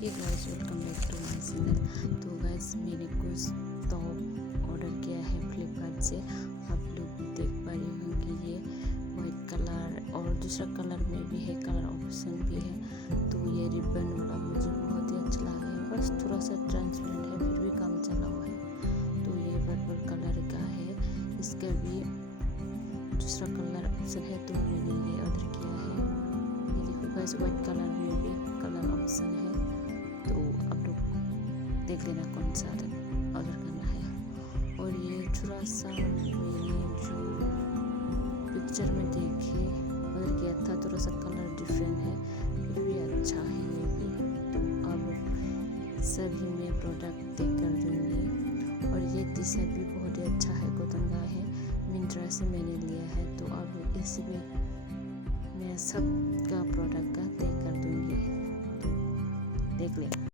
Hey guys, welcome back to my channel. तो guys, मैंने कुछ टॉप ऑर्डर किया है फ्लिपकार्ट से। आप लोग देख पा रहे होंगे, ये वाइट कलर और दूसरा कलर में भी है, कलर ऑप्शन भी है। तो ये रिबन वाला मुझे बहुत ही अच्छा लगा है। बस थोड़ा सा ट्रांसपेरेंट है, फिर भी काम चला हुआ है। तो ये पर्पल कलर का है, इसका भी दूसरा कलर ऑप्शन है, तो मैंने ये ऑर्डर किया है। ये देखो गाइस, वाइट कलर में भी कलर ऑप्शन है, तो आप लोग देख लेना कौन सा ऑर्डर करना है। और ये थोड़ा सा मैंने जो पिक्चर में देखे ऑर्डर किया था, थोड़ा सा कलर डिफरेंट है, फिर भी अच्छा है ये भी। तो अब सभी में प्रोडक्ट देख कर दूँगी। और ये टी शर्ट भी बहुत ही अच्छा है, कॉटन का है, मिंत्रा से मैंने लिया है। तो अब इसी में मैं सब का प्रोडक्ट का देख कर दूँगी, तो देख लें।